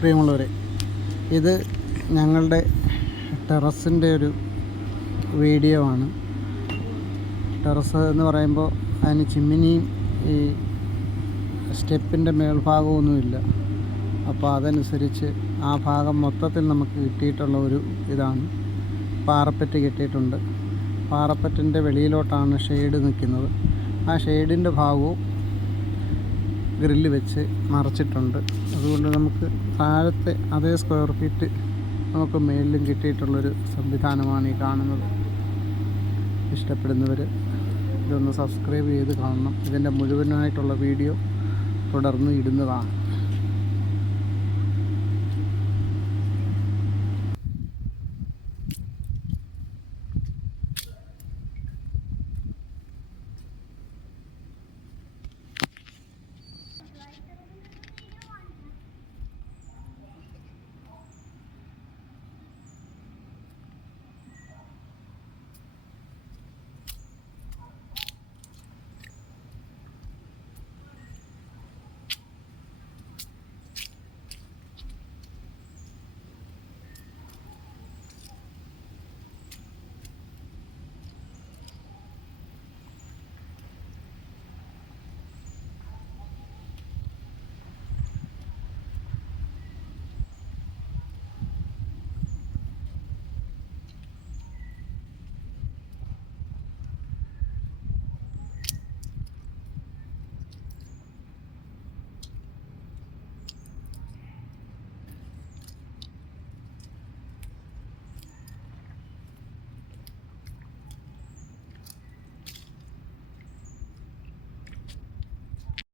പ്രിയമുള്ളവരെ, ഇത് ഞങ്ങളുടെ ടെറസിൻ്റെ ഒരു വീഡിയോ ആണ്. ടെറസ് എന്ന് പറയുമ്പോൾ അതിന് ചിമ്മിനിയും ഈ സ്റ്റെപ്പിൻ്റെ മേൽഭാഗമൊന്നുമില്ല. അപ്പോൾ അതനുസരിച്ച് ആ ഭാഗം മൊത്തത്തിൽ നമുക്ക് കിട്ടിയിട്ടുള്ള ഒരു ഇതാണ്. പാറപ്പറ്റ് കിട്ടിയിട്ടുണ്ട്. പാറപ്പറ്റിൻ്റെ വെളിയിലോട്ടാണ് ഷെയ്ഡ് നിൽക്കുന്നത്. ആ ഷെയ്ഡിൻ്റെ ഭാഗവും ഗ്രില്ല് വെച്ച് മറച്ചിട്ടുണ്ട്. അതുകൊണ്ട് നമുക്ക് താഴത്തെ അതേ സ്ക്വയർ ഫീറ്റ് നമുക്ക് മേളിലും കിട്ടിയിട്ടുള്ളൊരു സംവിധാനമാണ് ഈ കാണുന്നത്. ഇഷ്ടപ്പെടുന്നവർ ഇതൊന്ന് സബ്സ്ക്രൈബ് ചെയ്ത് കാണണം. ഇതിൻ്റെ മുഴുവനായിട്ടുള്ള വീഡിയോ തുടർന്ന് ഇടുന്നതാണ്.